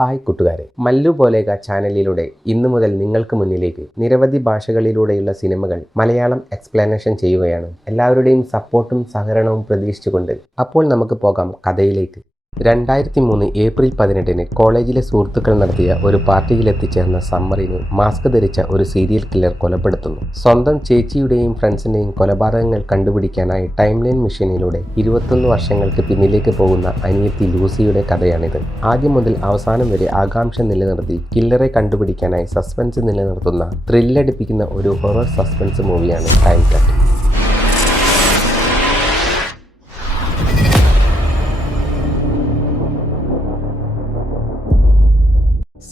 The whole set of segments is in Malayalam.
ഹായ് കൂട്ടുകാരെ. മല്ലു പോലേക ചാനലിലൂടെ ഇന്നു മുതൽ നിങ്ങൾക്ക് മുന്നിലേക്ക് നിരവധി ഭാഷകളിലൂടെയുള്ള സിനിമകൾ മലയാളം എക്സ്പ്ലനേഷൻ ചെയ്യുകയാണ്. എല്ലാവരുടെയും സപ്പോർട്ടും സഹകരണവും പ്രതീക്ഷിച്ചുകൊണ്ട് അപ്പോൾ നമുക്ക് പോകാം കഥയിലേക്ക്. രണ്ടായിരത്തി മൂന്ന് ഏപ്രിൽ പതിനെട്ടിന് കോളേജിലെ സുഹൃത്തുക്കൾ നടത്തിയ ഒരു പാർട്ടിയിൽ എത്തിച്ചേർന്ന സമ്മറിനെ മാസ്ക് ധരിച്ച ഒരു സീരിയൽ കില്ലർ കൊലപ്പെടുത്തുന്നു. സ്വന്തം ചേച്ചിയുടെയും ഫ്രണ്ട്സിന്റെയും കൊലപാതകങ്ങൾ കണ്ടുപിടിക്കാനായി ടൈംലൈൻ മെഷീനിലൂടെ ഇരുപത്തൊന്ന് വർഷങ്ങൾക്ക് പിന്നിലേക്ക് പോകുന്ന അനിയത്തി ലൂസിയുടെ കഥയാണിത്. ആദ്യം മുതൽ അവസാനം വരെ ആകാംക്ഷ നിലനിർത്തി കില്ലറെ കണ്ടുപിടിക്കാനായി സസ്പെൻസ് നിലനിർത്തുന്ന ത്രില്ലടിപ്പിക്കുന്ന ഒരു ഹൊറർ സസ്പെൻസ് മൂവിയാണ് ടൈം കട്ട്.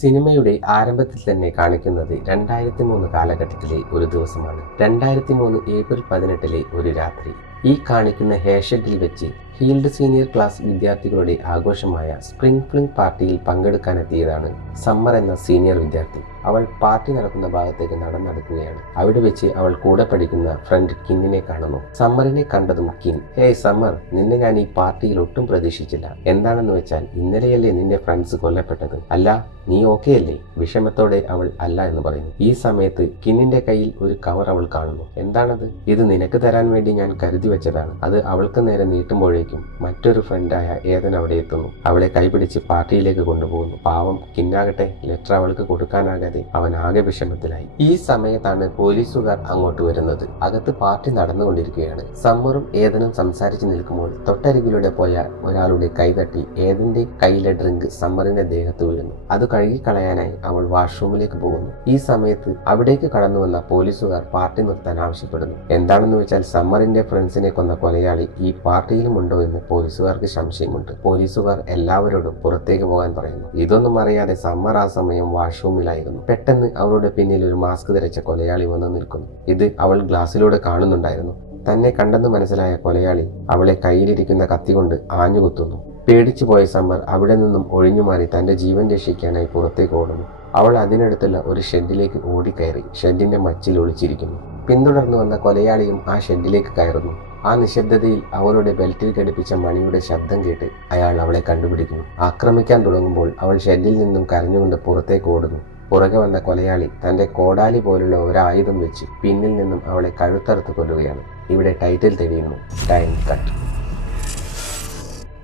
സിനിമയുടെ ആരംഭത്തിൽ തന്നെ കാണിക്കുന്നത് രണ്ടായിരത്തി മൂന്ന് കാലഘട്ടത്തിലെ ഒരു ദിവസമാണ്. രണ്ടായിരത്തി മൂന്ന് ഏപ്രിൽ പതിനെട്ടിലെ ഒരു രാത്രി. ഈ കാണിക്കുന്ന ഹേഷഡിൽ വെച്ച് ഹീൽഡ് സീനിയർ ക്ലാസ് വിദ്യാർത്ഥികളുടെ ആഘോഷമായ സ്പ്രിംഗ് ഫ്ലിംഗ് പാർട്ടിയിൽ പങ്കെടുക്കാനെത്തിയതാണ് സമ്മർ എന്ന സീനിയർ വിദ്യാർത്ഥി. അവൾ പാർട്ടി നടക്കുന്ന ഭാഗത്തേക്ക് നടന്നെടുക്കുകയാണ്. അവിടെ വെച്ച് അവൾ കൂടെ പഠിക്കുന്ന ഫ്രണ്ട് കിന്നിനെ കാണുന്നു. സമ്മറിനെ കണ്ടതും കിൻ ഹേയ് സമ്മർ നിന്നെ ഞാൻ ഈ പാർട്ടിയിൽ ഒട്ടും പ്രതീക്ഷിച്ചില്ല. എന്താണെന്ന് വെച്ചാൽ ഇന്നലെയല്ലേ നിന്റെ ഫ്രണ്ട്സ് കൊല്ലപ്പെട്ടത്. അല്ല നീ ഓക്കെ അല്ലേ? വിഷമത്തോടെ അവൾ അല്ല എന്ന് പറയുന്നു. ഈ സമയത്ത് കിന്നിന്റെ കയ്യിൽ ഒരു കവർ അവൾ കാണുന്നു. എന്താണത്? ഇത് നിനക്ക് തരാൻ വേണ്ടി ഞാൻ കരുതി വെച്ചതാണ്. അത് അവൾക്ക് നേരെ നീട്ടുമ്പോഴേക്കും മറ്റൊരു ഫ്രണ്ടായ ഏതൻ അവിടെ എത്തുന്നു. അവളെ കൈപിടിച്ച് പാർട്ടിയിലേക്ക് കൊണ്ടുപോകുന്നു. പാവം കിന്നാകട്ടെ ലെറ്റർ അവൾക്ക് കൊടുക്കാനാകാതെ അവൻ ആകെ വിഷമത്തിലായി. ഈ സമയത്താണ് പോലീസുകാർ അങ്ങോട്ട് വരുന്നത്. അകത്ത് പാർട്ടി നടന്നുകൊണ്ടിരിക്കുകയാണ്. സമ്മറും ഏതനും സംസാരിച്ചു നിൽക്കുമ്പോൾ തൊട്ടരികിലൂടെ പോയ ഒരാളുടെ കൈതട്ടി ഏതിന്റെ കയ്യിലെ ഡ്രിങ്ക് സമ്മറിന്റെ ദേഹത്ത് വീഴുന്നു. അത് കഴുകിക്കളയാനായി അവൾ വാഷ്റൂമിലേക്ക് പോകുന്നു. ഈ സമയത്ത് അവിടേക്ക് കടന്നു വന്ന പോലീസുകാർ പാർട്ടി നിർത്താൻ ആവശ്യപ്പെടുന്നു. എന്താണെന്ന് വെച്ചാൽ സമ്മറിന്റെ ഫ്രണ്ട്സിനെ കൊന്ന കൊലയാളി ഈ പാർട്ടിയിലും ഉണ്ടോ എന്ന് പോലീസുകാർക്ക് സംശയമുണ്ട്. പോലീസുകാർ എല്ലാവരോടും പുറത്തേക്ക് പോകാൻ പറയുന്നു. ഇതൊന്നും അറിയാതെ സമ്മർ ആ സമയം വാഷ്റൂമിലായിരുന്നു. പെട്ടെന്ന് അവളുടെ പിന്നിൽ ഒരു മാസ്ക് ധരിച്ച കൊലയാളി വന്ന് നിൽക്കുന്നു. ഇത് അവൾ ഗ്ലാസ്സിലൂടെ കാണുന്നുണ്ടായിരുന്നു. തന്നെ കണ്ടെന്ന് മനസ്സിലായ കൊലയാളി അവളെ കയ്യിലിരിക്കുന്ന കത്തി കൊണ്ട് ആഞ്ഞുകുത്തുന്നു. പേടിച്ചു പോയ സമ്മർ അവിടെ നിന്നും ഒഴിഞ്ഞുമാറി തന്റെ ജീവൻ രക്ഷിക്കാനായി പുറത്തേക്ക് ഓടുന്നു. അവൾ അതിനടുത്തുള്ള ഒരു ഷെഡിലേക്ക് ഓടിക്കയറി ഷെഡിന്റെ മച്ചിൽ ഒളിച്ചിരിക്കുന്നു. പിന്തുടർന്നു വന്ന കൊലയാളിയും ആ ഷെഡിലേക്ക് കയറുന്നു. ആ നിശബ്ദതയിൽ അവളുടെ ബെൽറ്റിൽ ഘടിപ്പിച്ച മണിയുടെ ശബ്ദം കേട്ട് അയാൾ അവളെ കണ്ടുപിടിക്കുന്നു. ആക്രമിക്കാൻ തുടങ്ങുമ്പോൾ അവൾ ഷെഡിൽ നിന്നും കരഞ്ഞുകൊണ്ട് പുറത്തേക്ക് ഓടുന്നു. പുറകെ വന്ന കൊലയാളി തന്റെ കോടാലി പോലുള്ള ഒരായുധം വെച്ച് പിന്നിൽ നിന്നും അവളെ കഴുത്തറുത്ത് കൊല്ലുകയാണ്. ഇവിടെ ടൈറ്റിൽ തെളിയുന്നു ടൈം കട്ട്.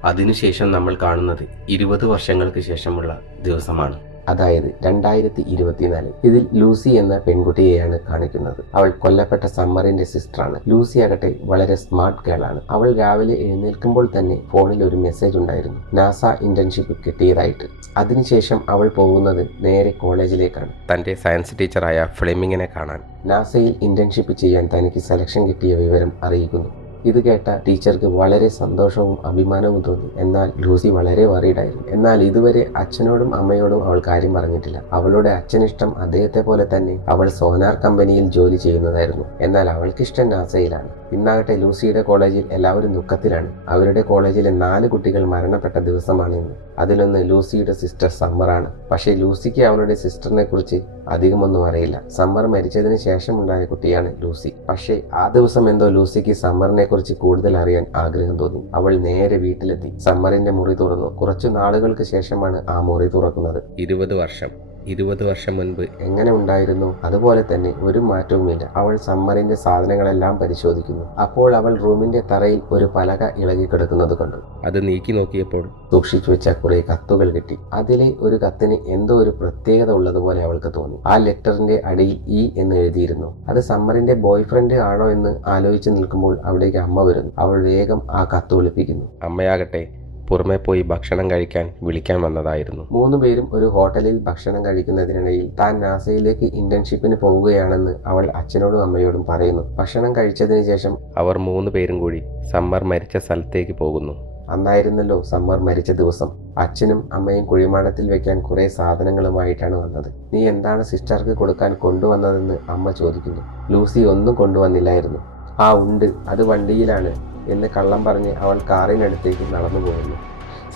അതിനുശേഷം നമ്മൾ കാണുന്നത് ഇരുപത് വർഷങ്ങൾക്ക് ശേഷമുള്ള ദിവസമാണ്. അതായത് രണ്ടായിരത്തി ഇരുപത്തിനാല് ഇതിൽ ലൂസി എന്ന പെൺകുട്ടിയെയാണ് കാണിക്കുന്നത്. അവൾ കൊല്ലപ്പെട്ട സമ്മറിന്റെ സിസ്റ്ററാണ്. ലൂസി ആകട്ടെ വളരെ സ്മാർട്ട് ഗേൾ ആണ് അവൾ രാവിലെ എഴുന്നേൽക്കുമ്പോൾ തന്നെ ഫോണിൽ ഒരു മെസ്സേജ് ഉണ്ടായിരുന്നു. നാസ ഇന്റേൺഷിപ്പ് കിട്ടിയതായിട്ട്. അതിനുശേഷം അവൾ പോകുന്നത് നേരെ കോളേജിലേക്കാണ്. തന്റെ സയൻസ് ടീച്ചറായ ഫ്ലെമിങ്ങിനെ കാണാൻ. നാസയിൽ ഇന്റേൺഷിപ്പ് ചെയ്യാൻ തനിക്ക് സെലക്ഷൻ കിട്ടിയ വിവരം അറിയിക്കുന്നു. ഇത് കേട്ട ടീച്ചർക്ക് വളരെ സന്തോഷവും അഭിമാനവും തോന്നി. എന്നാൽ ലൂസി വളരെ വറീഡായിരുന്നു എന്നാൽ ഇതുവരെ അച്ഛനോടും അമ്മയോടും അവൾ കാര്യം പറഞ്ഞിട്ടില്ല. അവളുടെ അച്ഛനിഷ്ടം അദ്ദേഹത്തെ പോലെ തന്നെ അവൾ സോനാർ കമ്പനിയിൽ ജോലി ചെയ്യുന്നതായിരുന്നു. എന്നാൽ അവൾക്കിഷ്ടം നാസയിലാണ്. ഇന്നാകട്ടെ ലൂസിയുടെ കോളേജിൽ എല്ലാവരും ദുഃഖത്തിലാണ്. അവരുടെ കോളേജിലെ നാല് കുട്ടികൾ മരണപ്പെട്ട ദിവസമാണ് ഇന്ന്. അതിലൊന്ന് ലൂസിയുടെ സിസ്റ്റർ സമ്മറാണ്. പക്ഷേ ലൂസിക്ക് അവളുടെ സിസ്റ്ററിനെ കുറിച്ച് അധികമൊന്നും അറിയില്ല. സമ്മർ മരിച്ചതിന് ശേഷം ഉണ്ടായ കുട്ടിയാണ് ലൂസി. പക്ഷേ ആ ദിവസം എന്തോ ലൂസിക്ക് സമ്മറിനെ കുറിച്ച് കൂടുതൽ അറിയാൻ ആഗ്രഹം തോന്നി. അവൾ നേരെ വീട്ടിലെത്തി. സമ്മറിന്റെ മുറി തുറന്നു. കുറച്ചു നാളുകൾക്ക് ശേഷമാണ് ആ മുറി തുറക്കുന്നത്. ഇരുപത് വർഷം. ഇരുപത് വർഷം മുൻപ് എങ്ങനെ ഉണ്ടായിരുന്നു? അതുപോലെ തന്നെ ഒരു മാറ്റവുമില്ല. അവൾ സമ്മറിന്റെ സാധനങ്ങളെല്ലാം പരിശോധിക്കുന്നു. അപ്പോൾ അവൾ റൂമിന്റെ തറയിൽ ഒരു പലക ഇളകി കിടക്കുന്നത് കണ്ടു. അത് നീക്കി നോക്കിയപ്പോൾ സൂക്ഷിച്ചു വെച്ച കുറെ കത്തുകൾ കിട്ടി. അതിലെ ഒരു കത്തിന് എന്തോ ഒരു പ്രത്യേകത ഉള്ളതുപോലെ അവൾക്ക് തോന്നി. ആ ലെറ്ററിന്റെ അടിയിൽ ഇ എന്ന് എഴുതിയിരുന്നു. അത് സമ്മറിന്റെ ബോയ് ഫ്രണ്ട് ആണോ എന്ന് ആലോചിച്ച് നിൽക്കുമ്പോൾ അവിടേക്ക് അമ്മ വരുന്നു. അവൾ വേഗം ആ കത്ത് ഒളിപ്പിക്കുന്നു. അമ്മയാകട്ടെ പുറമെ പോയി ഭക്ഷണം കഴിക്കാൻ വിളിക്കാൻ വന്നതായിരുന്നു. മൂന്ന് പേരും ഒരു ഹോട്ടലിൽ ഭക്ഷണം കഴിക്കുന്നതിനിടയിൽ താൻ നാസയിലേക്ക് ഇന്റേൺഷിപ്പിന് പോവുകയാണെന്ന് അവൾ അച്ഛനോടും അമ്മയോടും പറയുന്നു. ഭക്ഷണം കഴിച്ചതിന് ശേഷം അവർ മൂന്ന് പേരും കൂടി സമ്മർ മരിച്ച സ്ഥലത്തേക്ക് പോകുന്നു. അന്നായിരുന്നല്ലോ സമ്മർ മരിച്ച ദിവസം. അച്ഛനും അമ്മയും കുഴിമാടത്തിൽ വെക്കാൻ കുറെ സാധനങ്ങളുമായിട്ടാണ് വന്നത്. നീ എന്താണ് സിസ്റ്റർക്ക് കൊടുക്കാൻ കൊണ്ടുവന്നതെന്ന് അമ്മ ചോദിക്കുന്നു. ലൂസി ഒന്നും കൊണ്ടുവന്നില്ലായിരുന്നു. ആ ഉണ്ട്. അത് വണ്ടിയിലാണ്. എന്ന് കള്ളം പറഞ്ഞ് അവൾ കാറിനടുത്തേക്ക് നടന്നു പോകുന്നു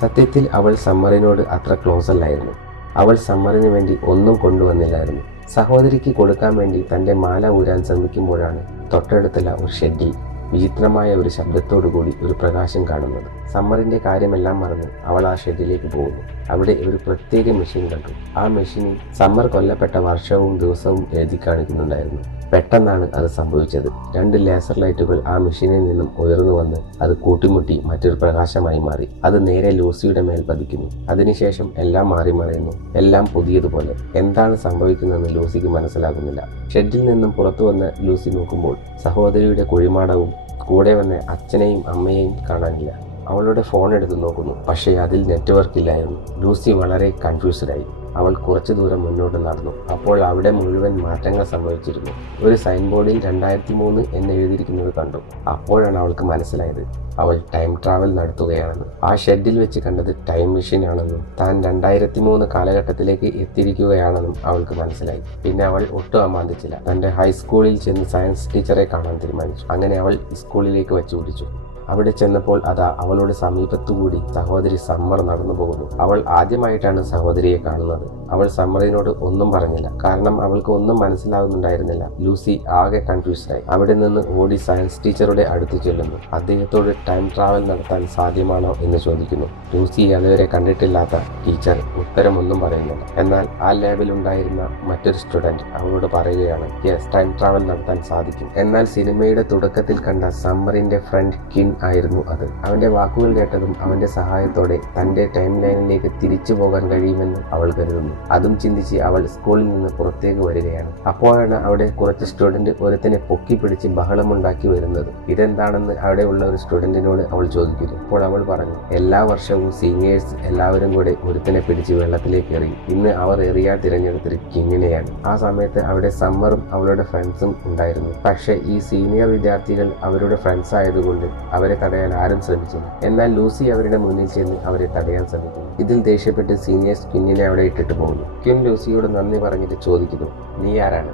സത്യത്തിൽ അവൾ സമ്മറിനോട് അത്ര ക്ലോസ് അല്ലായിരുന്നു. അവൾ സമ്മറിന് വേണ്ടി ഒന്നും കൊണ്ടുവന്നില്ലായിരുന്നു. സഹോദരിക്ക് കൊടുക്കാൻ വേണ്ടി തന്റെ മാല ഊരാൻ ശ്രമിക്കുമ്പോഴാണ് തൊട്ടടുത്തുള്ള ഒരു ഷെഡിൽ വിചിത്രമായ ഒരു ശബ്ദത്തോടു കൂടി ഒരു പ്രകാശം കാണുന്നത്. സമ്മറിന്റെ കാര്യമെല്ലാം മറന്ന് അവൾ ആ ഷെഡിലേക്ക് പോകുന്നു. അവിടെ ഒരു പ്രത്യേക മെഷീൻ കണ്ടു. ആ മെഷീനിൽ സമ്മർ കൊല്ലപ്പെട്ട വർഷവും ദിവസവും എഴുതി കാണിക്കുന്നുണ്ടായിരുന്നു. പെട്ടെന്നാണ് അത് സംഭവിച്ചത്. രണ്ട് ലേസർ ലൈറ്റുകൾ ആ മെഷീനിൽ നിന്നും ഉയർന്നു വന്ന് അത് കൂട്ടിമുട്ടി മറ്റൊരു പ്രകാശമായി മാറി. അത് നേരെ ലൂസിയുടെ മേൽ പതിക്കുന്നു. അതിനുശേഷം എല്ലാം മാറി മറയുന്നു. എല്ലാം പുതിയതുപോലെ. എന്താണ് സംഭവിക്കുന്നതെന്ന് ലൂസിക്ക് മനസ്സിലാകുന്നില്ല. ഷെഡിൽ നിന്നും പുറത്തു വന്ന് ലൂസി നോക്കുമ്പോൾ സഹോദരിയുടെ കുഴിമാടവും കൂടെ വന്ന് അച്ഛനെയും അമ്മയെയും കാണാനില്ല. അവളുടെ ഫോൺ എടുത്ത് നോക്കുന്നു. പക്ഷേ അതിൽ നെറ്റ്വർക്ക് ഇല്ലായിരുന്നു. ലൂസി വളരെ കൺഫ്യൂസ്ഡായി. അവൾ കുറച്ചു ദൂരം മുന്നോട്ട് നടന്നു. അപ്പോൾ അവിടെ മുഴുവൻ മാറ്റങ്ങൾ സംഭവിച്ചിരുന്നു. ഒരു സൈൻ ബോർഡിൽ രണ്ടായിരത്തി മൂന്ന് എന്ന് എഴുതിയിരിക്കുന്നത് കണ്ടു. അപ്പോഴാണ് അവൾക്ക് മനസ്സിലായത്. അവൾ ടൈം ട്രാവൽ നടത്തുകയാണെന്ന്. ആ ഷെഡിൽ വെച്ച് കണ്ടത് ടൈം മെഷീൻ ആണെന്നും താൻ രണ്ടായിരത്തി മൂന്ന് കാലഘട്ടത്തിലേക്ക് എത്തിയിരിക്കുകയാണെന്നും അവൾക്ക് മനസ്സിലായി. പിന്നെ അവൾ ഒട്ടും അമാന്തിച്ചില്ല. തന്റെ ഹൈസ്കൂളിൽ ചെന്ന് സയൻസ് ടീച്ചറെ കാണാൻ തീരുമാനിച്ചു. അങ്ങനെ അവൾ സ്കൂളിലേക്ക് വെച്ചു പിടിച്ചു. അവിടെ ചെന്നപ്പോൾ അതാ അവളുടെ സമീപത്തുകൂടി സഹോദരി സമ്മർ നടന്നു പോകുന്നു. അവൾ ആദ്യമായിട്ടാണ് സഹോദരിയെ കാണുന്നത്. അവൾ സമ്മറിനോട് ഒന്നും പറഞ്ഞില്ല. കാരണം അവൾക്ക് ഒന്നും മനസ്സിലാകുന്നുണ്ടായിരുന്നില്ല ലൂസി ആകെ കൺഫ്യൂസ്ഡായി അവിടെ നിന്ന് ഓടി സയൻസ് ടീച്ചറുടെ അടുത്ത് ചെല്ലുന്നു. അദ്ദേഹത്തോട് ടൈം ട്രാവൽ നടത്താൻ സാധ്യമാണോ എന്ന് ചോദിക്കുന്നു. ലൂസി അതുവരെ കണ്ടിട്ടില്ലാത്ത ടീച്ചർ ഉത്തരമൊന്നും പറയുന്നില്ല. എന്നാൽ ആ ലാബിൽ ഉണ്ടായിരുന്ന മറ്റൊരു സ്റ്റുഡന്റ് അവളോട് പറയുകയാണ് യെസ് ടൈം ട്രാവൽ നടത്താൻ സാധിക്കും. എന്നാൽ സിനിമയുടെ തുടക്കത്തിൽ കണ്ട സമ്മറിന്റെ ഫ്രണ്ട് കിൻ ആയിരുന്നു അത്. അവന്റെ വാക്കുകൾ കേട്ടതും അവന്റെ സഹായത്തോടെ തന്റെ ടൈം ലൈനിലേക്ക് തിരിച്ചു പോകാൻ കഴിയുമെന്ന് അവൾ കരുതുന്നു. അതും ചിന്തിച്ച് അവൾ സ്കൂളിൽ നിന്ന് പുറത്തേക്ക് വരികയാണ്. അപ്പോഴാണ് അവിടെ കുറച്ച് സ്റ്റുഡന്റ് ഒരുത്തിനെ പൊക്കി പിടിച്ച് ബഹളമുണ്ടാക്കി വരുന്നത്. ഇതെന്താണെന്ന് അവിടെ ഉള്ള ഒരു സ്റ്റുഡന്റിനോട് അവൾ ചോദിക്കുന്നു. അപ്പോൾ അവൾ പറഞ്ഞു എല്ലാ വർഷവും സീനിയേഴ്സ് എല്ലാവരും കൂടെ ഒരുത്തിനെ പിടിച്ച് വെള്ളത്തിലേക്ക് എറിയും ഇന്ന് അവർ എറിയാൻ തിരഞ്ഞെടുത്തത് കിങ്ങിനെയാണ്. ആ സമയത്ത് അവിടെ സമ്മറും അവളുടെ ഫ്രണ്ട്സും ഉണ്ടായിരുന്നു. പക്ഷേ ഈ സീനിയർ വിദ്യാർത്ഥികൾ അവരുടെ ഫ്രണ്ട്സ് ആയതുകൊണ്ട് അവരെ തടയാൻ ആരും ശ്രമിച്ചില്ല. എന്നാൽ ലൂസി അവരുടെ മുന്നിൽ ചെന്ന് അവരെ തടയാൻ ശ്രമിക്കുന്നു. ഇതിൽ ദേഷ്യപ്പെട്ട് സീനിയേഴ്സ് കിന്നിനെ അവിടെ ഇട്ടിട്ട് പോകുന്നു. കിം ലൂസിയോട് നന്ദി പറഞ്ഞിട്ട് ചോദിക്കുന്നു നീ ആരാണ്?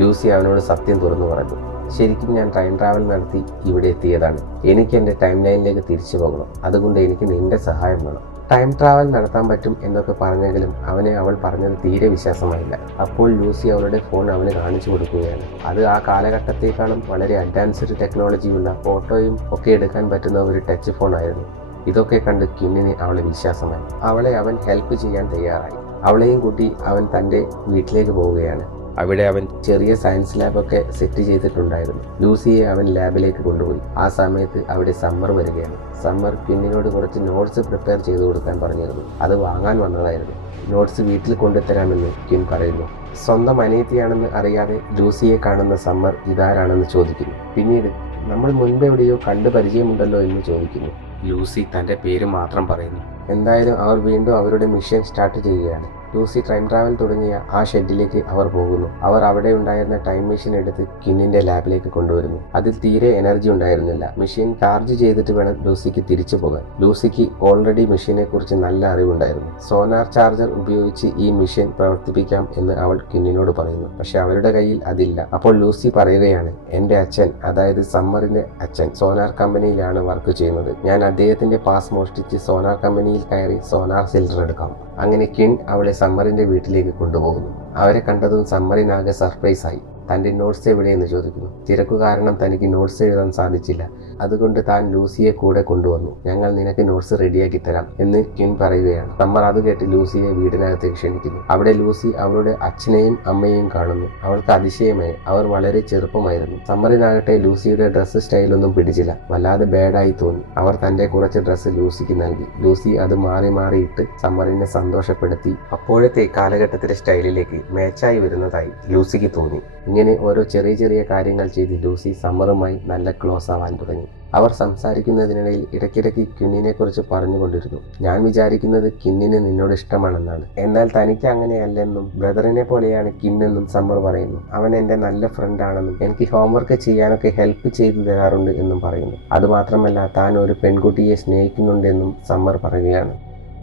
ലൂസി അവനോട് സത്യം തുറന്നു പറഞ്ഞു ശരിക്കും ഞാൻ ടൈം ട്രാവൽ നടത്തി ഇവിടെ എത്തിയതാണ്. എനിക്ക് എന്റെ ടൈം ലൈനിലേക്ക് തിരിച്ചു പോകണം. അതുകൊണ്ട് എനിക്ക് നിന്റെ സഹായം വേണം. ടൈം ട്രാവൽ നടത്താൻ പറ്റും എന്നൊക്കെ പറഞ്ഞെങ്കിലും അവനെ അവൾ പറഞ്ഞത് തീരെ വിശ്വാസമായില്ല. അപ്പോൾ ലൂസി അവളുടെ ഫോൺ അവന് കാണിച്ചു കൊടുക്കുകയാണ്. അത് ആ കാലഘട്ടത്തേക്കാളും വളരെ അഡ്വാൻസ്ഡ് ടെക്നോളജിയുള്ള ഫോട്ടോയും ഒക്കെ എടുക്കാൻ പറ്റുന്ന ഒരു ടച്ച് ഫോൺ ആയിരുന്നു. ഇതൊക്കെ കണ്ട് കിന്നിന് അവളെ വിശ്വാസമായി. അവളെ അവൻ ഹെൽപ്പ് ചെയ്യാൻ തയ്യാറായി. അവളെയും കൂട്ടി അവൻ തന്റെ വീട്ടിലേക്ക് പോവുകയാണ്. അവിടെ അവൻ ചെറിയ സയൻസ് ലാബൊക്കെ സെറ്റ് ചെയ്തിട്ടുണ്ടായിരുന്നു. ലൂസിയെ അവൻ ലാബിലേക്ക് കൊണ്ടുപോയി. ആ സമയത്ത് അവിടെ സമ്മർ വരികയാണ്. സമ്മർ പിന്നിനോട് കുറച്ച് നോട്ട്സ് പ്രിപ്പയർ ചെയ്തു കൊടുക്കാൻ പറഞ്ഞിരുന്നു. അത് വാങ്ങാൻ വന്നതായിരുന്നു. നോട്ട്സ് വീട്ടിൽ കൊണ്ടുതരാമെന്ന് കിൻ പറയുന്നു. സ്വന്തം അനിയത്തിയാണെന്ന് അറിയാതെ ലൂസിയെ കാണുന്ന സമ്മർ ഇതാരാണെന്ന് ചോദിക്കുന്നു. പിന്നീട് നമ്മൾ മുൻപ് എവിടെയോ കണ്ടു പരിചയമുണ്ടല്ലോ എന്ന് ചോദിക്കുന്നു. ലൂസി തന്റെ പേര് മാത്രം പറയുന്നു. എന്തായാലും അവർ വീണ്ടും അവരുടെ മിഷൻ സ്റ്റാർട്ട് ചെയ്യുകയാണ്. ലൂസി ടൈം ട്രാവൽ തുടങ്ങിയ ആ ഷെഡിലേക്ക് അവർ പോകുന്നു. അവർ അവിടെ ഉണ്ടായിരുന്ന ടൈം മെഷീൻ എടുത്ത് കിന്നിന്റെ ലാബിലേക്ക് കൊണ്ടുവരുന്നു. അതിൽ തീരെ എനർജി ഉണ്ടായിരുന്നില്ല. മെഷീൻ ചാർജ് ചെയ്തിട്ട് വേണം ലൂസിക്ക് തിരിച്ചു പോകാൻ. ലൂസിക്ക് ഓൾറെഡി മെഷീനെ കുറിച്ച് നല്ല അറിവുണ്ടായിരുന്നു. സോനാർ ചാർജർ ഉപയോഗിച്ച് ഈ മെഷീൻ പ്രവർത്തിപ്പിക്കാം എന്ന് അവൾ കിന്നിനോട് പറയുന്നു. പക്ഷെ അവരുടെ കയ്യിൽ അതില്ല. അപ്പോൾ ലൂസി പറയുകയാണ് എന്റെ അച്ഛൻ അതായത് സമ്മറിന്റെ അച്ഛൻ സോനാർ കമ്പനിയിലാണ് വർക്ക് ചെയ്യുന്നത്. ഞാൻ അദ്ദേഹത്തിന്റെ പാസ് മോഷ്ടിച്ച് സോനാർ കമ്പനിയിൽ കയറി സോനാർ സിലിണ്ടർ എടുക്കാം. അങ്ങനെ കിൻ അവളെ സമ്മറിന്റെ വീട്ടിലേക്ക് കൊണ്ടുപോകുന്നു. അവരെ കണ്ടതും സമ്മറിനാകെ സർപ്രൈസ് തന്റെ നോട്ട്സ് എവിടെയെന്ന് ചോദിക്കുന്നു. തിരക്കു കാരണം തനിക്ക് നോട്ട്സ് എഴുതാൻ സാധിച്ചില്ല. അതുകൊണ്ട് താൻ ലൂസിയെ കൂടെ കൊണ്ടുവന്നു. ഞങ്ങൾ നിനക്ക് നോട്ട്സ് റെഡിയാക്കി തരാം എന്ന് കിൻ പറയുകയാണ്. സമ്മർ അത് കേട്ട് ലൂസിയെ വീടിനകത്തേക്ക് ക്ഷണിക്കുന്നു. അവിടെ ലൂസി അവളുടെ അച്ഛനെയും അമ്മയെയും കാണുന്നു. അവൾക്ക് അതിശയമായി അവർ വളരെ ചെറുപ്പമായിരുന്നു. സമ്മറിനാകട്ടെ ലൂസിയുടെ ഡ്രസ്സ് സ്റ്റൈലൊന്നും പിടിച്ചില്ല. വല്ലാതെ ബാഡായി തോന്നി. അവർ തന്റെ കുറച്ച് ഡ്രസ്സ് ലൂസിക്ക് നൽകി. ലൂസി അത് മാറി മാറിയിട്ട് സമ്മറിനെ സന്തോഷപ്പെടുത്തി. അപ്പോഴത്തെ കാലഘട്ടത്തിലെ സ്റ്റൈലിലേക്ക് മാച്ചായി വരുന്നതായി ലൂസിക്ക് തോന്നി. ഇങ്ങനെ ഓരോ ചെറിയ ചെറിയ കാര്യങ്ങൾ ചെയ്ത് ലൂസി സമ്മറുമായി നല്ല ക്ലോസ് ആവാൻ തുടങ്ങി. അവർ സംസാരിക്കുന്നതിനിടയിൽ ഇടയ്ക്കിടയ്ക്ക് കിന്നിനെ കുറിച്ച് പറഞ്ഞുകൊണ്ടിരുന്നു. ഞാൻ വിചാരിക്കുന്നത് കിന്നിന് നിന്നോട് ഇഷ്ടമാണെന്നാണ്. എന്നാൽ തനിക്ക് അങ്ങനെയല്ലെന്നും ബ്രദറിനെ പോലെയാണ് കിന്നെന്നും സമ്മർ പറയുന്നു. അവൻ എന്റെ നല്ല ഫ്രണ്ട് ആണെന്നും എനിക്ക് ഹോംവർക്ക് ചെയ്യാനൊക്കെ ഹെൽപ്പ് ചെയ്തു തരാറുണ്ട് എന്നും പറയുന്നു. അതുമാത്രമല്ല താൻ ഒരു പെൺകുട്ടിയെ സ്നേഹിക്കുന്നുണ്ടെന്നും സമ്മർ പറയുകയാണ്.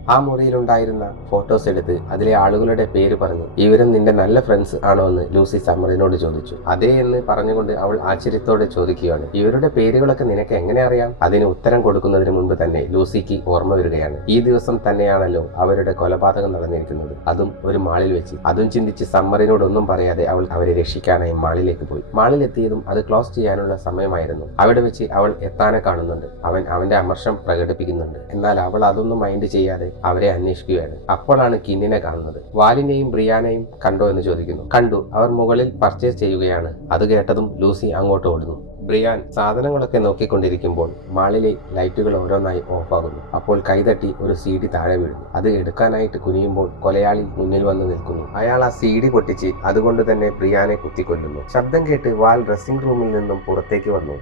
ആ മുറിയിലുണ്ടായിരുന്ന ഫോട്ടോസ് എടുത്ത് അതിലെ ആളുകളുടെ പേര് പറഞ്ഞു ഇവരും നിന്റെ നല്ല ഫ്രണ്ട്സ് ആണോ എന്ന് ലൂസി സമ്മറിനോട് ചോദിച്ചു. അതേ എന്ന് പറഞ്ഞുകൊണ്ട് അവൾ ആശ്ചര്യത്തോടെ ചോദിക്കുകയാണ്. ഇവരുടെ പേരുകളൊക്കെ നിനക്ക് എങ്ങനെ അറിയാം? അതിന് ഉത്തരം കൊടുക്കുന്നതിന് മുൻപ് തന്നെ ലൂസിക്ക് ഓർമ്മ വരികയാണ്. ഈ ദിവസം തന്നെയാണല്ലോ അവരുടെ കൊലപാതകം നടന്നിരിക്കുന്നത്. അതും ഒരു മാളിൽ വെച്ച്. അതും ചിന്തിച്ച് സമ്മറിനോടൊന്നും പറയാതെ അവൾ അവരെ രക്ഷിക്കാനായി മാളിലേക്ക് പോയി. മാളിൽ എത്തിയതും അത് ക്ലോസ് ചെയ്യാനുള്ള സമയമായിരുന്നു. അവിടെ വെച്ച് അവൾ എത്താനെ കാണുന്നുണ്ട്. അവൻ അവന്റെ അമർഷം പ്രകടിപ്പിക്കുന്നുണ്ട്. എന്നാൽ അവൾ അതൊന്നും മൈൻഡ് ചെയ്യാതെ അവരെ അന്വേഷിക്കുകയാണ് അപ്പോഴാണ് കിന്നിനെ കാണുന്നത്. വാലിനെയും ബ്രിയാനെയും കണ്ടോ എന്ന് ചോദിക്കുന്നു. കണ്ടു. അവർ മുകളിൽ പർച്ചേസ് ചെയ്യുകയാണ്. അത് കേട്ടതും ലൂസി അങ്ങോട്ട് ഓടുന്നു. ബ്രിയാൻ സാധനങ്ങളൊക്കെ നോക്കിക്കൊണ്ടിരിക്കുമ്പോൾ മാളിലെ ലൈറ്റുകൾ ഓരോന്നായി ഓഫാകുന്നു. അപ്പോൾ കൈതട്ടി ഒരു സി ഡി താഴെ വീഴുന്നു. അത് എടുക്കാനായിട്ട് കുനിയുമ്പോൾ കൊലയാളി മുന്നിൽ വന്ന് നിൽക്കുന്നു. അയാൾ ആ സി ഡി പൊട്ടിച്ച് അതുകൊണ്ട് തന്നെ ബ്രിയാനെ കുത്തിക്കൊല്ലുന്നു. ശബ്ദം കേട്ട് വാൽ ഡ്രസ്സിംഗ് റൂമിൽ നിന്നും പുറത്തേക്ക് വന്നു.